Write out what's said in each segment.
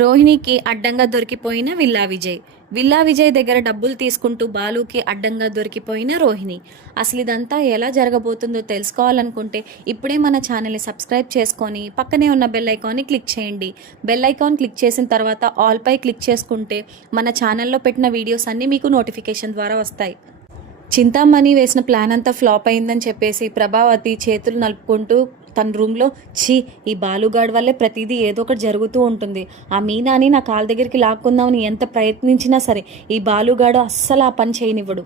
రోహిణికి అడ్డంగా దొరికిపోయిన విల్లా విజయ్ దగ్గర డబ్బులు తీసుకుంటూ బాలుకి అడ్డంగా దొరికిపోయిన రోహిణి. అసలు ఇదంతా ఎలా జరగబోతుందో తెలుసుకోవాలనుకుంటే ఇప్పుడే మన ఛానల్ని సబ్స్క్రైబ్ చేసుకొని పక్కనే ఉన్న బెల్ ఐకాన్ని క్లిక్ చేయండి. బెల్ ఐకాన్ క్లిక్ చేసిన తర్వాత ఆల్ పై క్లిక్ చేసుకుంటే మన ఛానల్లో పెట్టిన వీడియోస్ అన్నీ మీకు నోటిఫికేషన్ ద్వారా వస్తాయి. చింతామణి వేసిన ప్లాన్ అంతా ఫ్లాప్ అయిందని చెప్పేసి ప్రభావతి చేతులు నలుపుకుంటూ తన రూమ్లో ఈ బాలుగాడి వల్లే ప్రతిదీ ఏదో ఒకటి జరుగుతూ ఉంటుంది. ఆ మీనాని నా కాళ్ళ దగ్గరికి లాక్కుందామని ఎంత ప్రయత్నించినా సరే ఈ బాలుగాడు అస్సలు ఆ పని చేయనివ్వడు.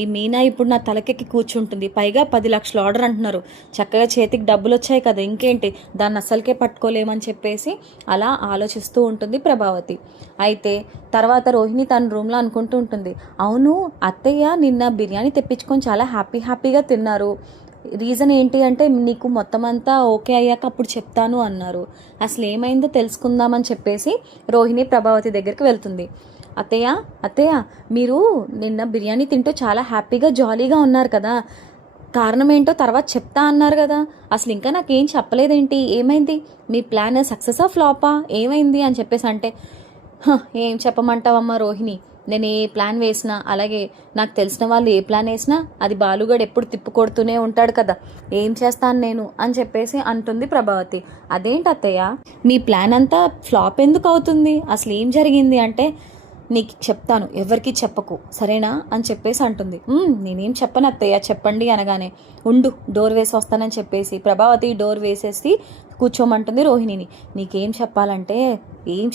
ఈ మీనా ఇప్పుడు నా తలకెక్కి కూర్చుంటుంది. పైగా 10 లక్షల ఆర్డర్ అంటున్నారు. చక్కగా చేతికి డబ్బులు వచ్చాయి కదా, ఇంకేంటి, దాన్ని అస్సలకే పట్టుకోలేమని చెప్పేసి అలా ఆలోచిస్తూ ఉంటుంది ప్రభావతి. అయితే తర్వాత రోహిణి తన రూమ్లో అనుకుంటూ ఉంటుంది, అవును అత్తయ్య నిన్న బిర్యానీ తెప్పించుకొని చాలా హ్యాపీగా తిన్నారు. రీజన్ ఏంటి అంటే నీకు మొత్తం అంతా ఓకే అయ్యాక అప్పుడు చెప్తాను అన్నారు. అసలు ఏమైందో తెలుసుకుందామని చెప్పేసి రోహిణి ప్రభావతి దగ్గరికి వెళ్తుంది. అత్తయ్య మీరు నిన్న బిర్యానీ తింటూ చాలా హ్యాపీగా జాలీగా ఉన్నారు కదా, కారణం ఏంటో తర్వాత చెప్తా అన్నారు కదా, అసలు ఇంకా నాకేం చెప్పలేదేంటి, ఏమైంది, మీ ప్లాన్ సక్సెసా ఫ్లాపా, ఏమైంది అని చెప్పేసి అంటే, ఏం చెప్పమంటావమ్మా రోహిణి, నేను ఏ ప్లాన్ వేసినా, అలాగే నాకు తెలిసిన వాళ్ళు ఏ ప్లాన్ వేసినా అది బాలుగాడు ఎప్పుడు తిప్పుకొడుతూనే ఉంటాడు కదా, ఏం చేస్తాను నేను అని చెప్పేసి అంటుంది ప్రభావతి. అదేంటి అత్తయ్య మీ ప్లాన్ అంతా ఫ్లాప్ ఎందుకు అవుతుంది, అసలు ఏం జరిగింది అంటే, నీకు చెప్తాను ఎవరికి చెప్పకు సరేనా అని చెప్పేసి అంటుంది. నేనేం చెప్పను అత్తయ్య, చెప్పండి అనగానే, ఉండు డోర్ వేసి వస్తానని చెప్పేసి ప్రభావతి డోర్ వేసేసి కూర్చోమంటుంది రోహిణిని. నీకేం చెప్పాలంటే ఏం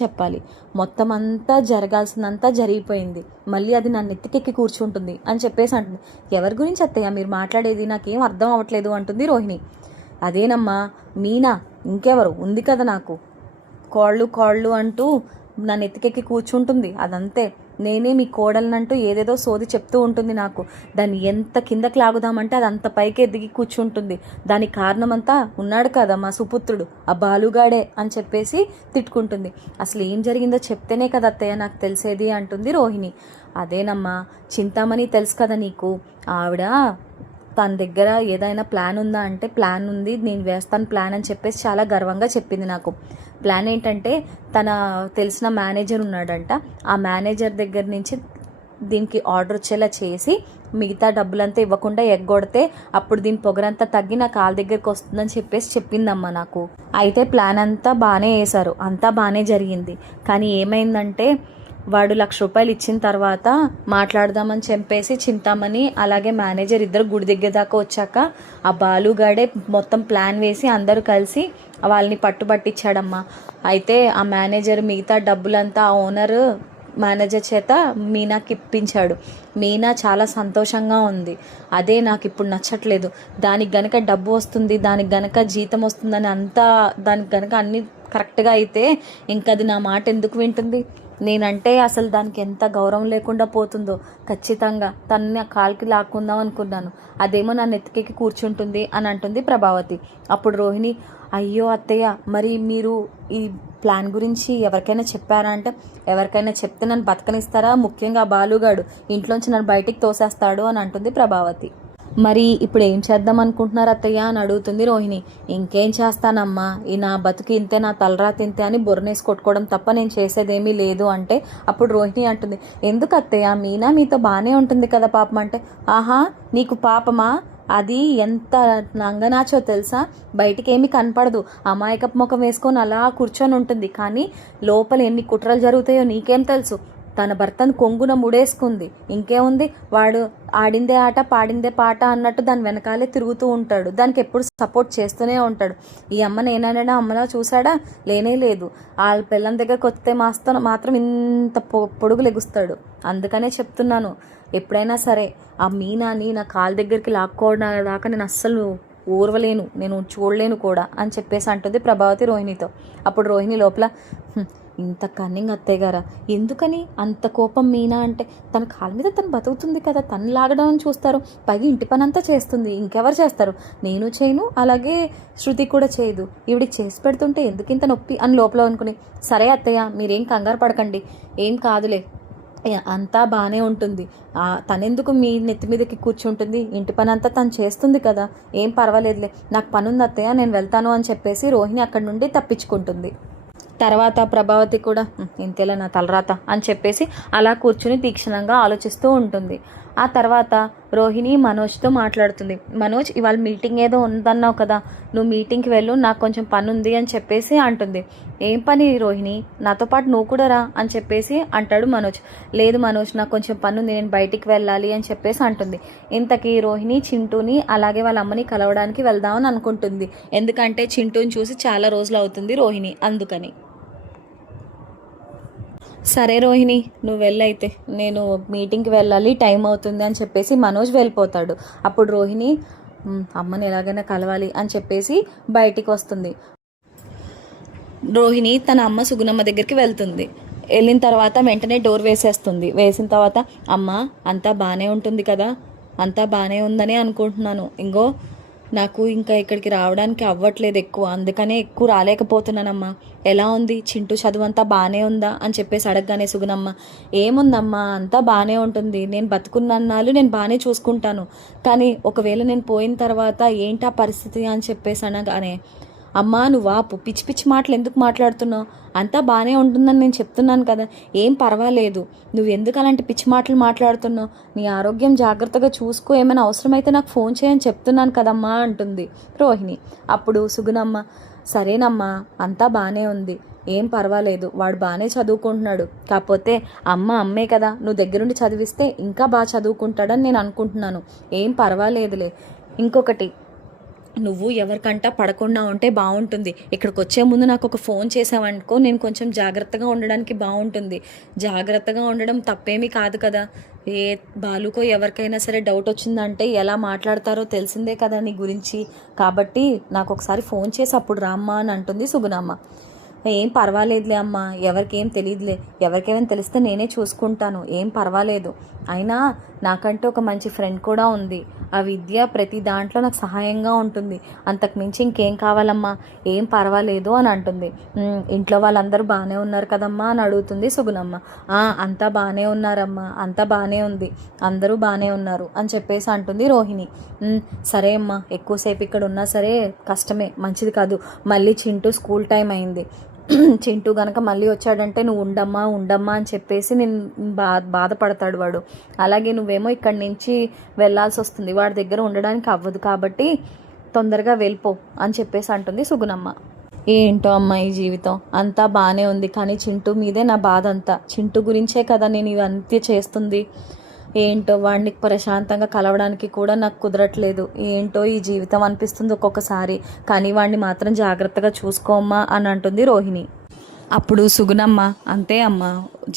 చెప్పాలి, మొత్తం అంతా జరగాల్సిందంతా జరిగిపోయింది, మళ్ళీ అది నా నెత్తికెక్కి కూర్చుంటుంది అని చెప్పేసి అంటుంది. ఎవరి గురించి అత్తయ్య మీరు మాట్లాడేది, నాకేం అర్థం అవ్వట్లేదు అంటుంది రోహిణి. అదేనమ్మా మీనా, ఇంకెవరు ఉంది కదా నాకు, కాళ్ళు అంటూ నా నెత్తికెక్కి కూర్చుంటుంది, అదంతే, నేనే మీ కోడలనంటూ ఏదేదో సోది చెప్తూ ఉంటుంది నాకు, దాన్ని ఎంత కిందకి లాగుదామంటే అది అంత పైకి ఎదిగి కూర్చుంటుంది, దానికి కారణమంతా ఉన్నాడు కదా మా సుపుత్రుడు ఆ బాలుగాడే అని చెప్పేసి తిట్టుకుంటుంది. అసలు ఏం జరిగిందో చెప్తేనే కదా అత్తయ్య నాకు తెలిసేది అంటుంది రోహిణి. అదేనమ్మా చింతామణి తెలుసు కదా నీకు, ఆవిడ తన దగ్గర ఏదైనా ప్లాన్ ఉందా అంటే, ప్లాన్ ఉంది, నేను వేస్తాను ప్లాన్ అని చెప్పేసి చాలా గర్వంగా చెప్పింది నాకు. ప్లాన్ ఏంటంటే తన తెలిసిన మేనేజర్ ఉన్నాడంట, ఆ మేనేజర్ దగ్గర నుంచి దీనికి ఆర్డర్ వచ్చేలా చేసి మిగతా డబ్బులంతా ఇవ్వకుండా ఎగ్గొడితే అప్పుడు దీని పొగరంతా తగ్గి నా కాళ్ళ దగ్గరికి వస్తుందని చెప్పేసి చెప్పిందమ్మా నాకు. అయితే ప్లాన్ అంతా బాగానే వేశారు, అంతా బాగానే జరిగింది. కానీ ఏమైందంటే వాడు 1,00,000 రూపాయలు ఇచ్చిన తర్వాత మాట్లాడదామని చెప్పేసి చింతామణి అలాగే మేనేజర్ ఇద్దరు గుడి దగ్గర దాకా వచ్చాక ఆ బాలుగాడే మొత్తం ప్లాన్ వేసి అందరూ కలిసి వాళ్ళని పట్టుబట్టించాడమ్మా. అయితే ఆ మేనేజర్ మిగతా డబ్బులంతా ఆ ఓనర్ మేనేజర్ చేత మీనాకి ఇప్పించాడు. మీనా చాలా సంతోషంగా ఉంది. అదే నాకు ఇప్పుడు నచ్చట్లేదు, దానికి గనక డబ్బు వస్తుంది, దానికి గనక జీతం వస్తుందని అంతా, దానికి గనక అన్నీ కరెక్ట్గా అయితే ఇంకా అది నా మాట ఎందుకు వింటుంది, నేనంటే అసలు దానికి ఎంత గౌరవం లేకుండా పోతుందో, ఖచ్చితంగా తనని ఆ కాల్కి లాక్కుందాం అనుకున్నాను, అదేమో నా నెత్తికెక్కి కూర్చుంటుంది అని అంటుంది ప్రభావతి. అప్పుడు రోహిణి, అయ్యో అత్తయ్య మరి మీరు ఈ ప్లాన్ గురించి ఎవరికైనా చెప్పారా అంటే, ఎవరికైనా చెప్తే నన్ను బతకనిస్తారా, ముఖ్యంగా బాలుగాడు ఇంట్లోంచి నన్ను బయటికి తోసేస్తాడు అని అంటుంది ప్రభావతి. మరి ఇప్పుడు ఏం చేద్దాం అనుకుంటున్నారు అత్తయ్య అని అడుగుతుంది రోహిణి. ఇంకేం చేస్తానమ్మా, ఈ నా బతుకు ఇంతే, నా తలరా తింతే అని బుర్రనేసి కొట్టుకోవడం తప్ప నేను చేసేదేమీ లేదు అంటే, అప్పుడు రోహిణి అంటుంది, ఎందుకు అత్తయ్య మీనా మీతో బాగానే ఉంటుంది కదా పాపం అంటే, ఆహా నీకు పాపమా, అది ఎంత నంగనాచో తెలుసా, బయటికి ఏమీ కనపడదు, అమాయకపు ముఖం వేసుకొని అలా కూర్చొని ఉంటుంది, కానీ లోపల ఎన్ని కుట్రలు జరుగుతాయో నీకేం తెలుసు. తన భర్తను కొంగున ముడేసుకుంది, ఇంకేముంది, వాడు ఆడిందే ఆట పాడిందే పాట అన్నట్టు దాని వెనకాలే తిరుగుతూ ఉంటాడు, దానికి ఎప్పుడు సపోర్ట్ చేస్తూనే ఉంటాడు. ఈ అమ్మని ఏనాడైనా అమ్మలా చూసాడా, లేనే లేదు. వాళ్ళ పిల్లల దగ్గరకు వస్తే మాత్రం ఇంత పొడుగు లెగుస్తాడు. అందుకనే చెప్తున్నాను, ఎప్పుడైనా సరే ఆ మీనాని నా కాళ్ళ దగ్గరికి లాక్కోవడం దాకా నేను అస్సలు ఓర్వలేను, నేను చూడలేను కూడా అని చెప్పేసి అంటుంది ప్రభావతి రోహిణితో. అప్పుడు రోహిణి లోపల, ఇంత కన్నింగ్ అత్తయ్య గారా, ఎందుకని అంత కోపం మీనా అంటే, తన కాళ్ళ మీద తను బతుకుతుంది కదా, తను లాగడం అని చూస్తారు, పైగా ఇంటి పని అంతా చేస్తుంది, ఇంకెవరు చేస్తారు, నేను చేయను, అలాగే శృతి కూడా చేయదు, ఈవిడికి చేసి పెడుతుంటే ఎందుకు ఇంత నొప్పి అని లోపల అనుకుని, సరే అత్తయ్య మీరేం కంగారు పడకండి, ఏం కాదులే, అంతా బాగానే ఉంటుంది, తనెందుకు మీ నెత్తి మీదకి కూర్చుంటుంది, ఇంటి పని అంతా తను చేస్తుంది కదా, ఏం పర్వాలేదులే, నాకు పని ఉంది అత్తయ్య నేను వెళ్తాను అని చెప్పేసి రోహిణి అక్కడి నుండి తప్పించుకుంటుంది. తర్వాత ప్రభావతి కూడా ఇంతేలా నా తలరాత అని చెప్పేసి అలా కూర్చుని తీక్షణంగా ఆలోచిస్తూ ఉంటుంది. ఆ తర్వాత రోహిణి మనోజ్తో మాట్లాడుతుంది. మనోజ్, ఇవాళ మీటింగ్ ఏదో ఉందన్నావు కదా, నువ్వు మీటింగ్కి వెళ్ళు, నాకు కొంచెం పని ఉంది అని చెప్పేసి అంటుంది. ఏం పని రోహిణి, నాతో పాటు నువ్వు కూడా రా అని చెప్పేసి అంటాడు మనోజ్. లేదు మనోజ్, నాకు కొంచెం పని ఉంది, నేను బయటికి వెళ్ళాలి అని చెప్పేసి అంటుంది. ఇంతకీ రోహిణి చింటూని అలాగే వాళ్ళ అమ్మని కలవడానికి వెళ్దామని అనుకుంటుంది. ఎందుకంటే చింటూని చూసి చాలా రోజులు అవుతుంది రోహిణి, అందుకని. సరే రోహిణి, నువ్వు వెళ్ళైతే, నేను మీటింగ్కి వెళ్ళాలి, టైం అవుతుంది అని చెప్పేసి మనోజ్ వెళ్ళిపోతాడు. అప్పుడు రోహిణి అమ్మని ఎలాగైనా కలవాలి అని చెప్పేసి బయటికి వస్తుంది. రోహిణి తన అమ్మ సుగుణమ్మ దగ్గరికి వెళ్తుంది. వెళ్ళిన తర్వాత వెంటనే డోర్ వేసేస్తుంది. వేసిన తర్వాత అమ్మ అంతా బాగానే ఉంటుంది కదా, అంతా బాగానే ఉందని అనుకుంటున్నాను, ఇంకో నాకు ఇంకా ఇక్కడికి రావడానికి అవ్వట్లేదు ఎక్కువ, అందుకనే ఎక్కువ రాలేకపోతున్నానమ్మా. ఎలా ఉంది చింటూ, చదువు అంతా బాగానే ఉందా అని చెప్పేసి అడగగానే సుగుణమ్మ ఏముందమ్మా, అంతా బాగానే ఉంటుంది, నేను బతుకున్నన్నాళ్ళు నేను బాగానే చూసుకుంటాను, కానీ ఒకవేళ నేను పోయిన తర్వాత ఏంటా పరిస్థితి అని చెప్పేసి అనగానే అమ్మా నువ్వు ఆపు, పిచ్చి పిచ్చి మాటలు ఎందుకు మాట్లాడుతున్నావు, అంతా బాగానే ఉంటుందని నేను చెప్తున్నాను కదా, ఏం పర్వాలేదు, నువ్వు ఎందుకు అలాంటి పిచ్చి మాటలు మాట్లాడుతున్నావు, నీ ఆరోగ్యం జాగ్రత్తగా చూసుకో, ఏమైనా అవసరమైతే నాకు ఫోన్ చేయని చెప్తున్నాను కదమ్మా అంటుంది రోహిణి. అప్పుడు సుగుణమ్మ సరేనమ్మా అంతా బాగానే ఉంది, ఏం పర్వాలేదు, వాడు బాగానే చదువుకుంటున్నాడు, కాకపోతే అమ్మే కదా, నువ్వు దగ్గరుండి చదివిస్తే ఇంకా బాగా చదువుకుంటాడని నేను అనుకుంటున్నాను, ఏం పర్వాలేదులే. ఇంకొకటి, నువ్వు ఎవరికంటా పడకుండా ఉంటే బాగుంటుంది, ఇక్కడికి వచ్చే ముందు నాకు ఒక ఫోన్ చేసావనుకో, నేను కొంచెం జాగ్రత్తగా ఉండడానికి బాగుంటుంది. జాగ్రత్తగా ఉండడం తప్పేమీ కాదు కదా, ఏ బాలుకో ఎవరికైనా సరే డౌట్ వచ్చిందంటే ఎలా మాట్లాడతారో తెలిసిందే కదా నీ గురించి, కాబట్టి నాకు ఒకసారి ఫోన్ చేసి అప్పుడు రామ్మా అని అంటుంది సుగుణమ్మ. ఏం పర్వాలేదులే అమ్మ, ఎవరికేం తెలియదులే, ఎవరికేమైనా తెలిస్తే నేనే చూసుకుంటాను, ఏం పర్వాలేదు, అయినా నాకంటూ ఒక మంచి ఫ్రెండ్ కూడా ఉంది, ఆ విద్య ప్రతి దాంట్లో నాకు సహాయంగా ఉంటుంది, అంతకుమించి ఇంకేం కావాలమ్మా, ఏం పర్వాలేదు అని అంటుంది. ఇంట్లో వాళ్ళందరూ బాగానే ఉన్నారు కదమ్మా అని అడుగుతుంది సుగుణమ్మ. అంతా బాగానే ఉన్నారమ్మా, అంతా బాగానే ఉంది, అందరూ బాగానే ఉన్నారు అని చెప్పేసి అంటుంది రోహిణి. సరే అమ్మా, ఎక్కువసేపు ఇక్కడ ఉన్నా సరే కష్టమే, మంచిది కాదు, మళ్ళీ చింటూ స్కూల్ టైం అయింది, చింటూ గనక మళ్ళీ వచ్చాడంటే నువ్వు ఉండమ్మా అని చెప్పేసి నేను బాధపడతాడు వాడు, అలాగే నువ్వేమో ఇక్కడి నుంచి వెళ్ళాల్సి వస్తుంది, వాడి దగ్గర ఉండడానికి అవ్వదు, కాబట్టి తొందరగా వెళ్ళిపో అని చెప్పేసి అంటుంది సుగుణమ్మ. ఏంటో అమ్మ ఈ జీవితం, అంతా బాగానే ఉంది, కానీ చింటూ మీదే నా బాధ అంతా, చింటూ గురించే కదా నేను ఇవంతా చేస్తుంది, ఏంటో వాడిని ప్రశాంతంగా కలవడానికి కూడా నాకు కుదరట్లేదు, ఏంటో ఈ జీవితం అనిపిస్తుంది ఒక్కొక్కసారి, కానీ వాడిని మాత్రం జాగ్రత్తగా చూసుకోమ్మా అని అంటుంది రోహిణి. అప్పుడు సుగుణమ్మ అంతే అమ్మా,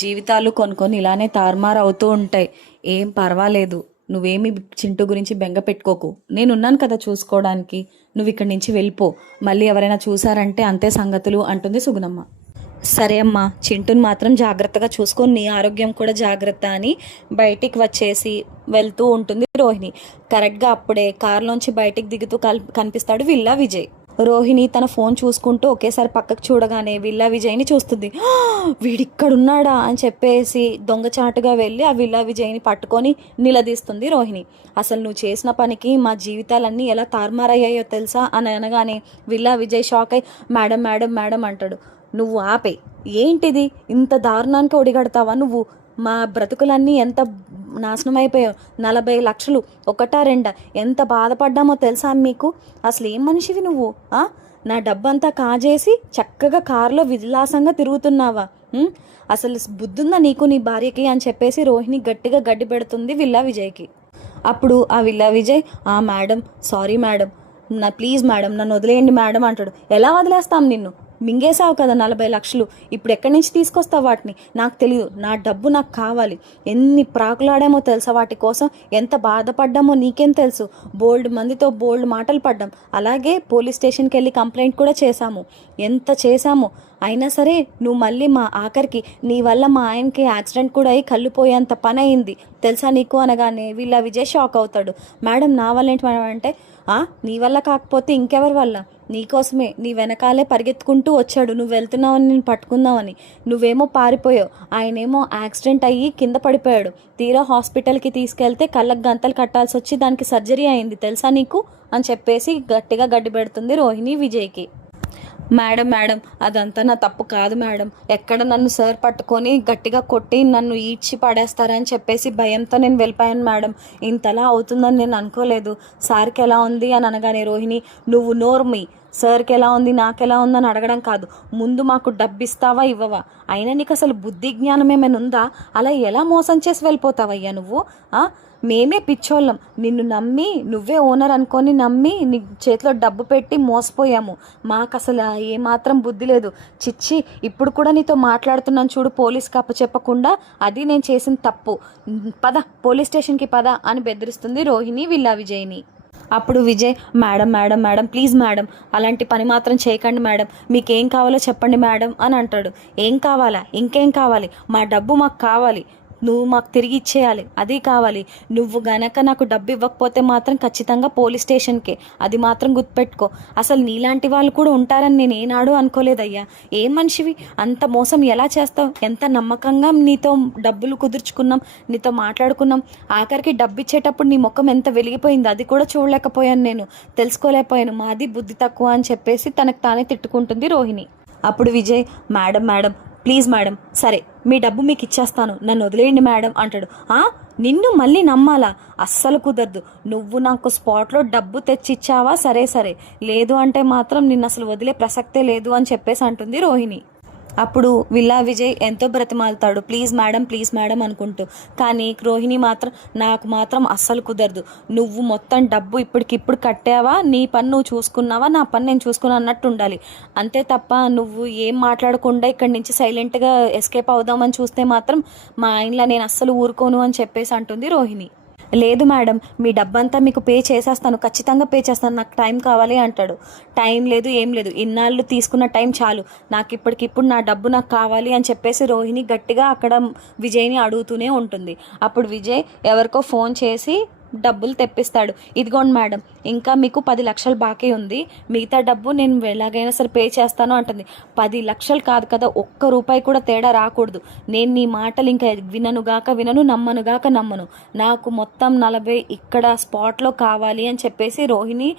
జీవితాలు కొన్ని ఇలానే తారుమారు అవుతూ ఉంటాయి, ఏం పర్వాలేదు, నువ్వేమి చింటూ గురించి బెంగ పెట్టుకోకు, నేనున్నాను కదా చూసుకోవడానికి, నువ్వు ఇక్కడి నుంచి వెళ్ళిపో, మళ్ళీ ఎవరైనా చూసారంటే అంతే సంగతులు అంటుంది సుగుణమ్మ. సరే అమ్మా, చింటూని మాత్రం జాగ్రత్తగా చూసుకొని నీ ఆరోగ్యం కూడా జాగ్రత్త అని బయటికి వచ్చేసి వెళ్తూ ఉంటుంది రోహిణి. కరెక్ట్గా అప్పుడే కారులోంచి బయటికి దిగుతూ కనిపిస్తాడు విల్లా విజయ్. రోహిణి తన ఫోన్ చూసుకుంటూ ఒకేసారి పక్కకు చూడగానే విల్లా విజయ్ని చూస్తుంది. వీడిక్కడున్నాడా అని చెప్పేసి దొంగచాటుగా వెళ్ళి ఆ విల్లా విజయ్ని పట్టుకొని నిలదీస్తుంది రోహిణి. అసలు నువ్వు చేసిన పనికి మా జీవితాలన్నీ ఎలా తారుమారయ్యాయో తెలుసా అని అనగానే విల్లా విజయ్ షాక్ అయి మేడం మేడం మేడం అంటాడు. నువ్వు ఆపే, ఏంటిది ఇంత దారుణానికి ఒడిగడతావా నువ్వు, మా బ్రతుకులన్నీ ఎంత నాశనం అయిపోయావు, 40 లక్షలు ఒకటా రెండా, ఎంత బాధపడ్డామో తెలుసా మీకు, అసలు ఏం మనిషివి నువ్వు, నా డబ్బంతా కాజేసి చక్కగా కారులో విలాసంగా తిరుగుతున్నావా, అసలు బుద్ధుందా నీకు నీ భార్యకి అని చెప్పేసి రోహిణి గట్టిగా గడ్డి పెడుతుంది విల్లా విజయ్కి. అప్పుడు ఆ villa Vijay madam sorry madam, please madam నన్ను వదిలేయండి మేడం అంటాడు. ఎలా వదిలేస్తాం నిన్ను, మింగేసావు కదా 40 లక్షలు, ఇప్పుడు ఎక్కడి నుంచి తీసుకొస్తావు వాటిని, నాకు తెలియదు, నా డబ్బు నాకు కావాలి, ఎన్ని ప్రాకులాడామో తెలుసా వాటి కోసం, ఎంత బాధపడ్డామో నీకేం తెలుసు, బోల్డ్ మందితో బోల్డ్ మాటలు పడ్డాం, అలాగే పోలీస్ స్టేషన్కి వెళ్ళి కంప్లైంట్ కూడా చేశాము, ఎంత చేశాము, అయినా సరే నువ్వు మళ్ళీ మా ఆఖరికి నీ వల్ల మా ఆయనకి యాక్సిడెంట్ కూడా అయ్యి కళ్ళు పోయేంత పని అయింది తెలుసా నీకు అనగానే వీళ్ళ విజయ్ షాక్ అవుతాడు. మేడం నా వల్ల ఏంటి మేడం అంటే, నీ వల్ల కాకపోతే ఇంకెవరి వల్ల, నీకోసమే నీ వెనకాలే పరిగెత్తుకుంటూ వచ్చాడు, నువ్వు వెళ్తున్నావని నేను పట్టుకుందామని, నువ్వేమో పారిపోయావు, ఆయనేమో యాక్సిడెంట్ అయ్యి కింద పడిపోయాడు, తీరా హాస్పిటల్కి తీసుకెళ్తే కళ్ళకు గంతలు కట్టాల్సి వచ్చి దానికి సర్జరీ అయింది తెలుసా నీకు అని చెప్పేసి గట్టిగా గడ్డి పెడుతుంది రోహిణి విజయ్కి. మేడం మేడం అదంతా నా తప్పు కాదు మేడం, ఎక్కడ నన్ను సార్ పట్టుకొని గట్టిగా కొట్టి నన్ను ఈడ్చి పడేస్తారని చెప్పేసి భయంతో నేను వెళ్ళిపోయాను మేడం. ఇంతలా అవుతుందని నేను అనుకోలేదు. సార్కి ఎలా ఉంది అని అనగానే రోహిణి, నువ్వు నోర్మి, సార్కి ఎలా ఉంది నాకెలా ఉందని అడగడం కాదు, ముందు మాకు డబ్బు ఇస్తావా ఇవ్వవా, అయినా నీకు అసలు బుద్ధి జ్ఞానం ఏమైనా ఉందా? అలా ఎలా మోసం చేసి వెళ్ళిపోతావయ్యా నువ్వు? మేమే పిచ్చోళ్ళం, నిన్ను నమ్మి నువ్వే ఓనర్ అనుకొని నమ్మి నీ చేతిలో డబ్బు పెట్టి మోసపోయాము. మాకు అసలు ఏమాత్రం బుద్ధి లేదు. చిచ్చి, ఇప్పుడు కూడా నీతో మాట్లాడుతున్నాను చూడు, పోలీస్కి అప్పచెప్పకుండా, అది నేను చేసిన తప్పు. పద పోలీస్ స్టేషన్కి పద అని బెదిరిస్తుంది రోహిణి విల్లా విజయ్ని. అప్పుడు Vijay, madam madam madam please madam, అలాంటి పని మాత్రం చేయకండి మేడం, మీకేం కావాలో చెప్పండి మేడం అని అంటాడు. ఏం కావాలా? ఇంకేం కావాలి? మా డబ్బు మాకు కావాలి, నువ్వు మాకు తిరిగి ఇచ్చేయాలి, అది కావాలి. నువ్వు గనక నాకు డబ్బు ఇవ్వకపోతే మాత్రం ఖచ్చితంగా పోలీస్ స్టేషన్కే, అది మాత్రం గుర్తుపెట్టుకో. అసలు నీలాంటి వాళ్ళు కూడా ఉంటారని నేను ఏనాడు అనుకోలేదయ్యా. ఏం మనిషివి, అంత మోసం ఎలా చేస్తావు? ఎంత నమ్మకంగా నీతో డబ్బులు కుదుర్చుకున్నాం, నీతో మాట్లాడుకున్నాం, ఆఖరికి డబ్బు ఇచ్చేటప్పుడు నీ ముఖం ఎంత వెలిగిపోయింది అది కూడా చూడలేకపోయాను, నేను తెలుసుకోలేకపోయాను, మాది బుద్ధి తక్కువ అని చెప్పేసి తనకు తానే తిట్టుకుంటుంది రోహిణి. అప్పుడు Vijay, madam madam please madam, సరే మీ డబ్బు మీకు ఇచ్చేస్తాను, నన్ను వదిలేయండి మేడం అంటాడు. నిన్ను మళ్ళీ నమ్మాలా? అస్సలు కుదరదు. నువ్వు నాకు స్పాట్లో డబ్బు తెచ్చిచ్చావా సరే సరే, లేదు అంటే మాత్రం నిన్ను అసలు వదిలే ప్రసక్తే లేదు అని చెప్పేసి అంటుంది రోహిణి. అప్పుడు విల్లా విజయ్ ఎంతో బ్రతిమాలుతాడు, ప్లీజ్ మేడం అనుకుంటూ. కానీ రోహిణి మాత్రం, నాకు మాత్రం అస్సలు కుదరదు, నువ్వు మొత్తం డబ్బు ఇప్పటికిప్పుడు కట్టావా, నీ పని నువ్వు చూసుకున్నావా, నా పని నేను చూసుకున్నా అన్నట్టు ఉండాలి, అంతే తప్ప నువ్వు ఏం మాట్లాడకుండా ఇక్కడి నుంచి సైలెంట్గా ఎస్కేప్ అవుదామని చూస్తే మాత్రం మా ఆయనలా నేను అస్సలు ఊరుకోను అని చెప్పేసి అంటుంది రోహిణి. లేదు మేడం, మీ డబ్బంతా మీకు పే చేసేస్తాను, ఖచ్చితంగా పే చేస్తాను, నాకు టైం కావాలి అంటాడు. టైం లేదు ఏం లేదు, ఇన్నాళ్ళు తీసుకున్న టైం చాలు, నాకు ఇప్పటికిప్పుడు నా డబ్బు నాకు కావాలి అని చెప్పేసి రోహిణి గట్టిగా అక్కడ విజయ్ని అడుగుతూనే ఉంటుంది. అప్పుడు విజయ్ ఎవరికో ఫోన్ చేసి డబ్బులు తెప్పిస్తాడు. ఇదిగోండి మేడం, ఇంకా మీకు 10 లక్షలు బాకీ ఉంది, మిగతా డబ్బు నేను ఎలాగైనా సరే పే చేస్తాను అంటుంది. 10 లక్షలు కాదు కదా, ఒక్క రూపాయి కూడా తేడా రాకూడదు, నేను నీ మాటలు ఇంకా వినను, నమ్మను, నాకు మొత్తం 40 ఇక్కడ స్పాట్లో కావాలి అని చెప్పేసి రోహిణి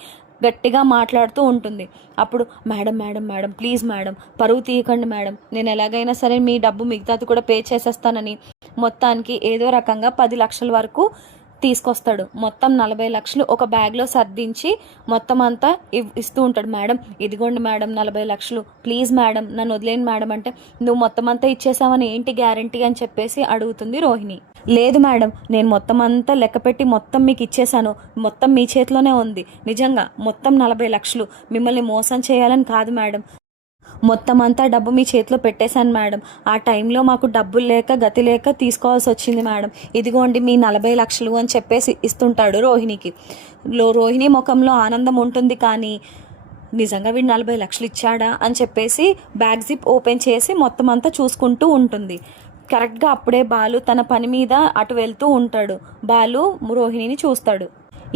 గట్టిగా మాట్లాడుతూ ఉంటుంది. అప్పుడు మేడం ప్లీజ్ మేడం, పరువు తీయకండి మేడం, నేను ఎలాగైనా సరే మీ డబ్బు మిగతాది కూడా పే చేసేస్తానని మొత్తానికి ఏదో రకంగా 10 లక్షల వరకు తీసుకొస్తాడు. మొత్తం 40 లక్షలు ఒక బ్యాగ్లో సర్దించి మొత్తం అంతా ఇస్తూ ఉంటాడు. మేడం ఇదిగోండి మేడం 40 లక్షలు, ప్లీజ్ మేడం నన్ను వదిలేండి మేడం అంటే, నువ్వు మొత్తం అంతా ఇచ్చేసావని ఏంటి గ్యారంటీ అని చెప్పేసి అడుగుతుంది రోహిణి. లేదు మేడం, నేను మొత్తం అంతా లెక్కపెట్టి మొత్తం మీకు ఇచ్చేసాను, మొత్తం మీ చేతిలోనే ఉంది, నిజంగా మొత్తం 40 లక్షలు, మిమ్మల్ని మోసం చేయాలని కాదు మేడం, మొత్తం అంతా డబ్బు మీ చేతిలో పెట్టేశాను మేడం, ఆ టైంలో మాకు డబ్బులు లేక గతి లేక తీసుకోవాల్సి వచ్చింది మేడం, ఇదిగోండి మీ 40 లక్షలు అని చెప్పేసి ఇస్తుంటాడు రోహిణికి. రోహిణి ముఖంలో ఆనందం ఉంటుంది, కానీ నిజంగా వీడు 40 లక్షలు ఇచ్చాడా అని చెప్పేసి బ్యాగ్ జిప్ ఓపెన్ చేసి మొత్తం అంతా చూసుకుంటూ ఉంటుంది. కరెక్ట్గా అప్పుడే బాలు తన పని మీద అటు వెళ్తూ ఉంటాడు. బాలు రోహిణిని చూస్తాడు.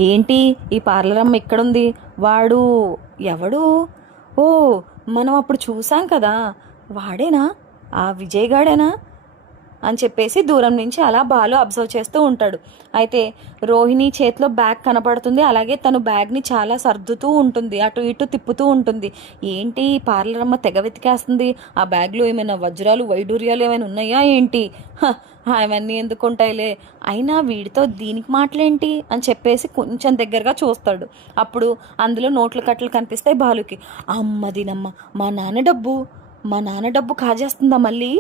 ఏంటి ఈ పార్లర్ అమ్మ ఇక్కడుంది, వాడు ఎవడు? ఓ మనం అప్పుడు చూసాం కదా, వాడేనా, ఆ విజయ్ గాడేనా అని చెప్పేసి దూరం నుంచి అలా బాలు అబ్జర్వ్ చేస్తూ ఉంటాడు. అయితే రోహిణి చేతిలో బ్యాగ్ కనపడుతుంది, అలాగే తను బ్యాగ్ని చాలా సర్దుతూ ఉంటుంది, అటు ఇటు తిప్పుతూ ఉంటుంది. ఏంటి పార్లర్ అమ్మ తెగ వెతికేస్తుంది, ఆ బ్యాగ్లో ఏమైనా వజ్రాలు వైడూర్యాలు ఏమైనా ఉన్నాయా ఏంటి, అవన్నీ ఎందుకు ఉంటాయిలే, అయినా వీడితో దీనికి మాటలేంటి అని చెప్పేసి కొంచెం దగ్గరగా చూస్తాడు. అప్పుడు అందులో నోట్ల కట్టలు కనిపిస్తాయి బాలుకి. అమ్మదినమ్మ, మా నాన్న డబ్బు కాజేస్తుందా మళ్ళీ,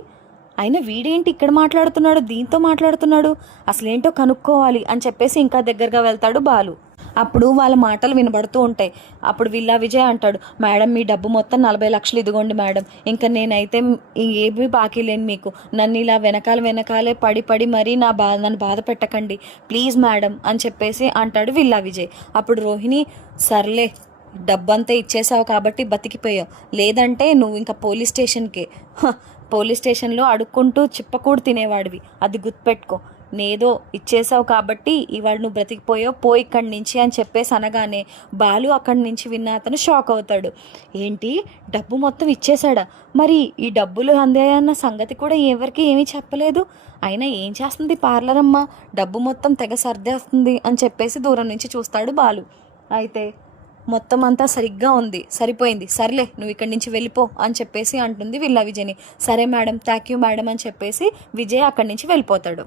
అయినా వీడేంటి ఇక్కడ మాట్లాడుతున్నాడు, దీంతో మాట్లాడుతున్నాడు, అసలేంటో కనుక్కోవాలి అని చెప్పేసి ఇంకా దగ్గరగా వెళ్తాడు బాలు. అప్పుడు వాళ్ళ మాటలు వినబడుతూ ఉంటాయి. అప్పుడు విల్లా విజయ్ అంటాడు, మేడం మీ డబ్బు మొత్తం 40 లక్షలు ఇదిగోండి మేడం, ఇంకా నేనైతే ఏమీ బాకీ లేను మీకు, నన్ను ఇలా వెనకాలే పడి మరీ నన్ను బాధ పెట్టకండి ప్లీజ్ మేడం అని చెప్పేసి అంటాడు విల్లా విజయ్. అప్పుడు రోహిణి, సర్లే డబ్బంతా ఇచ్చేసావు కాబట్టి బతికిపోయావు, లేదంటే నువ్వు ఇంకా పోలీస్ స్టేషన్లో అడుక్కుంటూ చిప్పకూడు తినేవాడివి, అది గుర్తుపెట్టుకో, నేదో ఇచ్చేసావు కాబట్టి ఇవాళ నువ్వు బ్రతికిపోయావు, పో ఇక్కడి నుంచి అని చెప్పేసి అనగానే బాలు అక్కడి నుంచి విన్న అతను షాక్ అవుతాడు. ఏంటి డబ్బు మొత్తం ఇచ్చేశాడా, మరి ఈ డబ్బులు అందాయన్న సంగతి కూడా ఎవరికి ఏమీ చెప్పలేదు, అయినా ఏం చేస్తుంది పార్లర్ అమ్మ, డబ్బు మొత్తం తెగ సర్దేస్తుంది అని చెప్పేసి దూరం నుంచి చూస్తాడు బాలు. అయితే మొత్తం అంతా సరిగ్గా ఉంది, సరిపోయింది, సర్లే నువ్వు ఇక్కడి నుంచి వెళ్ళిపో అని చెప్పేసి అంటుంది విల్లా విజయ్ని. సరే మేడం, థ్యాంక్ యూ మేడం అని చెప్పేసి విజయ్ అక్కడి నుంచి వెళ్ళిపోతాడు.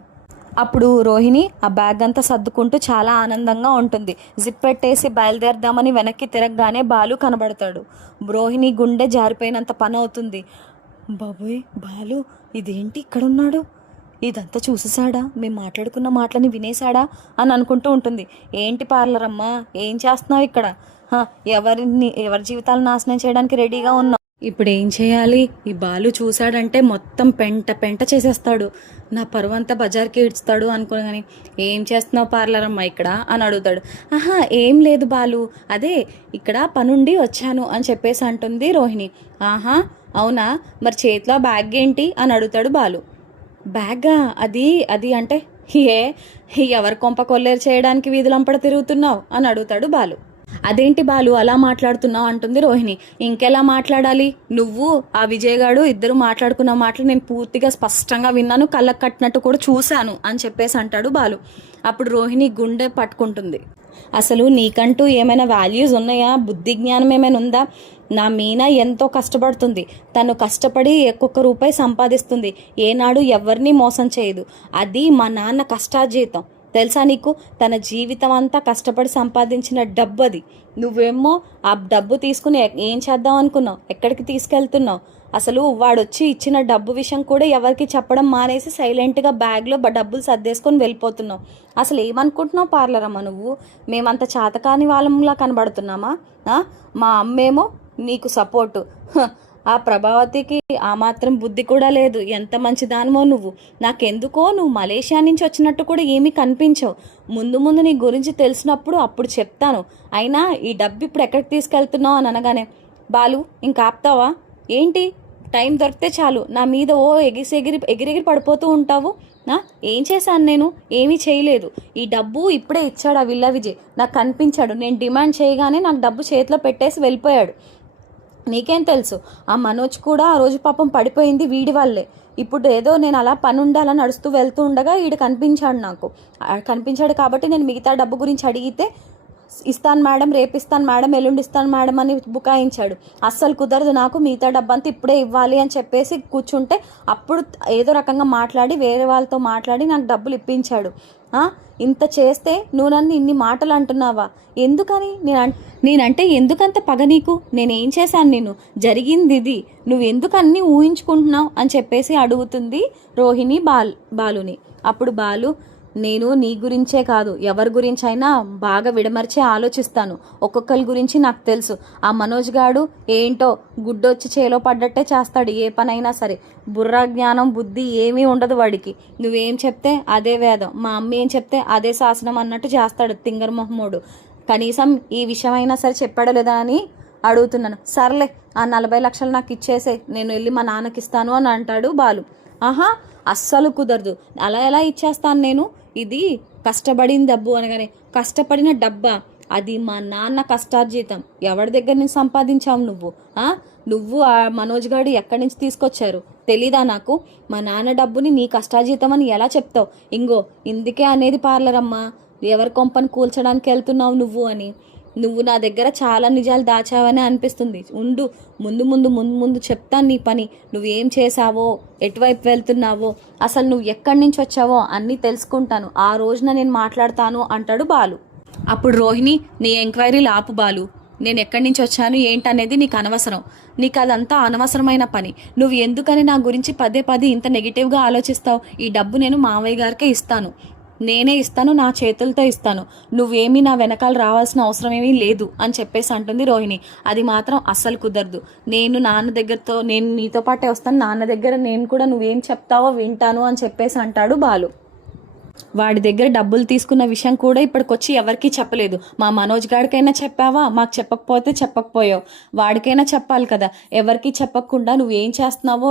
అప్పుడు రోహిణి ఆ బ్యాగ్ అంతా సర్దుకుంటూ చాలా ఆనందంగా ఉంటుంది. జిప్ పెట్టేసి బయలుదేరదామని వెనక్కి తిరగగానే బాలు కనబడతాడు. రోహిణి గుండె జారిపోయినంత పని అవుతుంది. బాబోయ్, బాలు ఇదేంటి ఇక్కడ ఉన్నాడు, ఇదంతా చూసేసాడా, మేము మాట్లాడుకున్న మాటలని వినేశాడా అని అనుకుంటూ ఉంటుంది. ఏంటి పార్లర్ అమ్మా, ఏం చేస్తున్నావు ఇక్కడ? ఎవరి జీవితాలు నాశనం చేయడానికి రెడీగా ఉన్నావు? ఇప్పుడు ఏం చేయాలి? ఈ బాలు చూశాడంటే మొత్తం పెంట పెంట చేసేస్తాడు, నా పరువంతా బజార్కి ఇడ్స్తాడు అనుకోగాని, ఏం చేస్తున్నావు పార్లర్ అమ్మా ఇక్కడ అని అడుగుతాడు. ఏం లేదు బాలు, అదే ఇక్కడ పనుండి వచ్చాను అని చెప్పేసి అంటుంది రోహిణి. అవునా, మరి చేతిలో బ్యాగ్ ఏంటి అని అడుగుతాడు బాలు. బ్యాగా? అది అంటే ఎవరి కొంప కొల్లేరు చేయడానికి వీధులంపడ తిరుగుతున్నావు అని అడుగుతాడు బాలు. అదేంటి బాలు అలా మాట్లాడుతున్నావు అంటుంది రోహిణి. ఇంకెలా మాట్లాడాలి, నువ్వు ఆ విజయగాడు ఇద్దరు మాట్లాడుకున్న మాటలు నేను పూర్తిగా స్పష్టంగా విన్నాను, కళ్ళకు కట్టినట్టు కూడా చూశాను అని చెప్పేసి అంటాడు బాలు. అప్పుడు రోహిణి గుండె పట్టుకుంటుంది. అసలు నీకంటూ ఏమైనా వాల్యూస్ ఉన్నాయా, బుద్ధి జ్ఞానం ఏమైనా ఉందా? నా మీనా ఎంతో కష్టపడుతుంది, తను కష్టపడి ఒక్కొక్క రూపాయి సంపాదిస్తుంది, ఏనాడు ఎవరిని మోసం చేయదు, అది మా నాన్న కష్టార్జితం తెలుసా నీకు? తన జీవితం అంతా కష్టపడి సంపాదించిన డబ్బు అది. నువ్వేమో ఆ డబ్బు తీసుకుని ఏం చేద్దాం అనుకున్నావు, ఎక్కడికి తీసుకెళ్తున్నావు? అసలు వాడొచ్చి ఇచ్చిన డబ్బు విషయం కూడా ఎవరికి చెప్పడం మానేసి సైలెంట్గా బ్యాగ్లో డబ్బులు సర్దేసుకొని వెళ్ళిపోతున్నావు. అసలు ఏమనుకుంటున్నావు పార్లర్ అమ్మ నువ్వు? మేమంత చేతకాని వాళ్ళంలా కనబడుతున్నామా? మా అమ్మేమో నీకు సపోర్టు, ఆ ప్రభావతికి ఆ మాత్రం బుద్ధి కూడా లేదు, ఎంత మంచిదానమో నువ్వు. నాకెందుకో నువ్వు మలేషియా నుంచి వచ్చినట్టు కూడా ఏమీ కనిపించవు. ముందు ముందు నీ గురించి తెలిసినప్పుడు అప్పుడు చెప్తాను. అయినా ఈ డబ్బు ఇప్పుడు ఎక్కడికి తీసుకెళ్తున్నావు అని అనగానే, బాలు ఇంకా ఆపుతావా ఏంటి? టైం దొరికితే చాలు నా మీద ఎగిరెగిరి పడిపోతూ ఉంటావు. ఏం చేశాను నేను? ఏమీ చేయలేదు. ఈ డబ్బు ఇప్పుడే ఇచ్చాడు ఆ విల్లా విజయ్, నాకు కనిపించాడు. నేను డిమాండ్ చేయగానే నాకు డబ్బు చేతిలో పెట్టేసి వెళ్ళిపోయాడు. నీకేం తెలుసు? ఆ మనోజ్ కూడా ఆ రోజు పాపం పడిపోయింది వీడి వల్లే. ఇప్పుడు ఏదో నేను అలా పని ఉండాలా నడుస్తూ వెళ్తూ ఉండగా వీడు కనిపించాడు కాబట్టి నేను మిగతా డబ్బు గురించి అడిగితే ఇస్తాను మేడం, రేపు ఇస్తాను మేడం, ఎల్లుండి ఇస్తాను మేడం అని బుకాయించాడు. అస్సలు కుదరదు, నాకు మిగతా డబ్బు అంతా ఇప్పుడే ఇవ్వాలి అని చెప్పేసి కూర్చుంటే అప్పుడు ఏదో రకంగా మాట్లాడి వేరే వాళ్ళతో మాట్లాడి నాకు డబ్బులు ఇప్పించాడు. ఇంత చేస్తే నువ్వు నన్ను ఇన్ని మాటలు అంటున్నావా? ఎందుకని? నేనంటే ఎందుకంత పగ నీకు? నేనేం చేశాను? నేను జరిగింది ఇది, నువ్వు ఎందుకు అన్నీ ఊహించుకుంటున్నావు అని చెప్పేసి అడుగుతుంది రోహిణి బాలుని. అప్పుడు బాలు, నేను నీ గురించే కాదు ఎవరి గురించి అయినా బాగా విడమర్చే ఆలోచిస్తాను. ఒక్కొక్కరి గురించి నాకు తెలుసు. ఆ మనోజ్ గాడు ఏంటో గుడ్డొచ్చి చేలో పడ్డట్టే చేస్తాడు ఏ పనైనా సరే. బుర్ర జ్ఞానం బుద్ధి ఏమీ ఉండదు వాడికి. నువ్వేం చెప్తే అదే వేదం, మా అమ్మ ఏం చెప్తే అదే శాసనం అన్నట్టు చేస్తాడు తింగర్ మొహమ్మోడు. కనీసం ఈ విషయమైనా సరే చెప్పాడో లేదా అని అడుగుతున్నాను. సర్లే, ఆ 40 లక్షలు నాకు ఇచ్చేసే, నేను వెళ్ళి మా నాన్నకి ఇస్తాను అని అంటాడు బాలు. అస్సలు కుదరదు, అలా ఎలా ఇచ్చేస్తాను నేను? ఇది కష్టపడిన డబ్బు అనగానే, కష్టపడిన డబ్బా? అది మా నాన్న కష్టార్జితం. ఎవరి దగ్గర నుంచి సంపాదించావు నువ్వు? ఆ మనోజ్ గారు ఎక్కడి నుంచి తీసుకొచ్చారు తెలీదా నాకు? మా నాన్న డబ్బుని నీ కష్టార్జితం అని ఎలా చెప్తావు? ఇందుకే అనేది పార్లర్ అమ్మా, ఎవరి కొంపని కూల్చడానికి వెళ్తున్నావు నువ్వు అని. నువ్వు నా దగ్గర చాలా నిజాలు దాచావని అనిపిస్తుంది. ఉండు, ముందు చెప్తాను నీ పని. నువ్వేం చేసావో, ఎటువైపు వెళ్తున్నావో, అసలు నువ్వు ఎక్కడి నుంచి వచ్చావో అన్నీ తెలుసుకుంటాను. ఆ రోజున నేను మాట్లాడతాను అంటాడు బాలు. అప్పుడు రోహిణి, నీ ఎంక్వైరీలు ఆపు బాలు, నేను ఎక్కడి నుంచి వచ్చాను ఏంటనేది నీకు అనవసరం. నీకు అదంతా అనవసరమైన పని. నువ్వు ఎందుకని నా గురించి పదే ఇంత నెగిటివ్గా ఆలోచిస్తావు? ఈ డబ్బు నేను మావయ్య గారికే ఇస్తాను, నేనే ఇస్తాను, నా చేతులతో ఇస్తాను. నువ్వేమీ నా వెనకాల రావాల్సిన అవసరం ఏమీ లేదు అని చెప్పేసి అంటుంది రోహిణి. అది మాత్రం అస్సలు కుదరదు. నేను నీతో పాటే వస్తాను, నాన్న దగ్గర నేను కూడా నువ్వేం చెప్తావో వింటాను అని చెప్పేసి అంటాడు బాలు. వాడి దగ్గర డబ్బులు తీసుకున్న విషయం కూడా ఇప్పటికొచ్చి ఎవరికీ చెప్పలేదు. మా మనోజ్ గాడికైనా చెప్పావా? మాకు చెప్పకపోతే చెప్పకపోయావు, వాడికైనా చెప్పాలి కదా. ఎవరికి చెప్పకుండా నువ్వేం చేస్తున్నావో,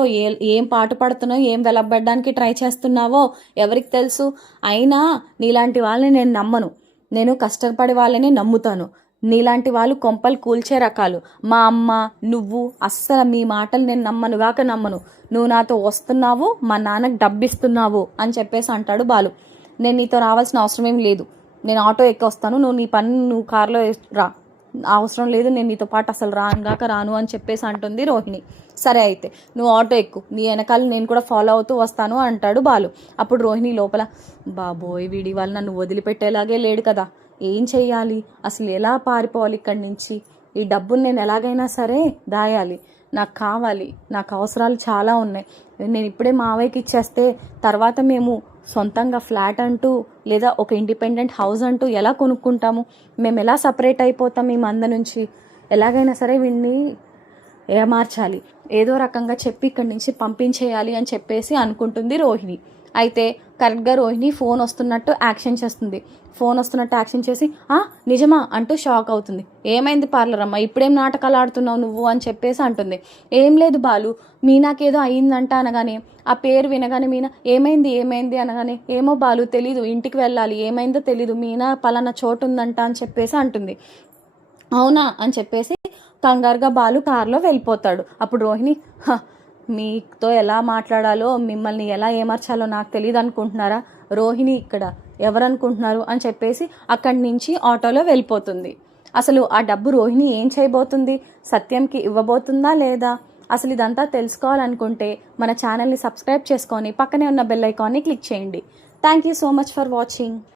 ఏం పాటు పడుతున్నావో, ఏం వెలబడ్డానికి ట్రై చేస్తున్నావో ఎవరికి తెలుసు? అయినా నీలాంటి వాళ్ళని నేను నమ్మను. నేను కష్టపడే వాళ్ళని నమ్ముతాను. నీలాంటి వాళ్ళు కొంపలు కూల్చే రకాలు. మా అమ్మ, నువ్వు అస్సలు మీ మాటలు నేను నమ్మను. నువ్వు నాతో వస్తున్నావు, మా నాన్నకు డబ్బిస్తున్నావు అని చెప్పేసి అంటాడు బాలు. నేను నీతో రావాల్సిన అవసరం ఏం లేదు, నేను ఆటో ఎక్కి వస్తాను, నువ్వు నీ పని నువ్వు కారులో రా, అవసరం లేదు, నేను నీతో పాటు అసలు రాను అని చెప్పేసి అంటుంది రోహిణి. సరే అయితే నువ్వు ఆటో ఎక్కు, నీ వెనకాల నేను కూడా ఫాలో అవుతూ వస్తాను అంటాడు బాలు. అప్పుడు రోహిణి లోపల, బాబోయ్ వీడి వాళ్ళు నన్ను వదిలిపెట్టేలాగే లేడు కదా, ఏం చెయ్యాలి, అసలు ఎలా పారిపోవాలి ఇక్కడి నుంచి, ఈ డబ్బుని నేను ఎలాగైనా సరే దాయాలి, నాకు కావాలి, నాకు అవసరాలు చాలా ఉన్నాయి, నేను ఇప్పుడే మావయ్యకి ఇచ్చేస్తే తర్వాత మేము సొంతంగా ఫ్లాట్ అంటూ లేదా ఒక ఇండిపెండెంట్ హౌస్ అంటూ ఎలా కొనుక్కుంటాము, మేము ఎలా సపరేట్ అయిపోతాం ఈ మంద నుంచి, ఎలాగైనా సరే వీడిని ఏమార్చాలి, ఏదో రకంగా చెప్పి ఇక్కడి నుంచి పంపించేయాలి అని చెప్పేసి అనుకుంటుంది రోహిణి. అయితే కరెక్ట్గా రోహిణి ఫోన్ వస్తున్నట్టు యాక్షన్ చేస్తుంది. ఫోన్ వస్తున్నట్టు యాక్షన్ చేసి నిజమా అంటూ షాక్ అవుతుంది. ఏమైంది పార్లర్ అమ్మ, ఇప్పుడేం నాటకాలు ఆడుతున్నావు నువ్వు అని చెప్పేసి అంటుంది. ఏం లేదు బాలు, మీనాకేదో అయ్యిందంట అనగానే, ఆ పేరు వినగానే మీనా ఏమైంది అనగానే, ఏమో బాలు తెలీదు, ఇంటికి వెళ్ళాలి, ఏమైందో తెలీదు, మీనా పలానా చోటు ఉందంట అని చెప్పేసి అంటుంది. అవునా అని చెప్పేసి కంగారుగా బాలు కారులో వెళ్ళిపోతాడు. అప్పుడు రోహిణి, మీతో ఎలా మాట్లాడాలో, మిమ్మల్ని ఎలా ఏమర్చాలో నాకు తెలియదు అనుకుంటున్నారా, రోహిణి ఇక్కడ ఎవరనుకుంటున్నారు అని చెప్పేసి అక్కడి నుంచి ఆటోలో వెళ్ళిపోతుంది. అసలు ఆ డబ్బు రోహిణి ఏం చేయబోతుంది, సత్యంకి ఇవ్వబోతుందా లేదా, అసలు ఇదంతా తెలుసుకోవాలనుకుంటే మన ఛానల్ని సబ్స్క్రైబ్ చేసుకొని పక్కనే ఉన్న బెల్ ఐకాన్ని క్లిక్ చేయండి. Thank you so much for watching.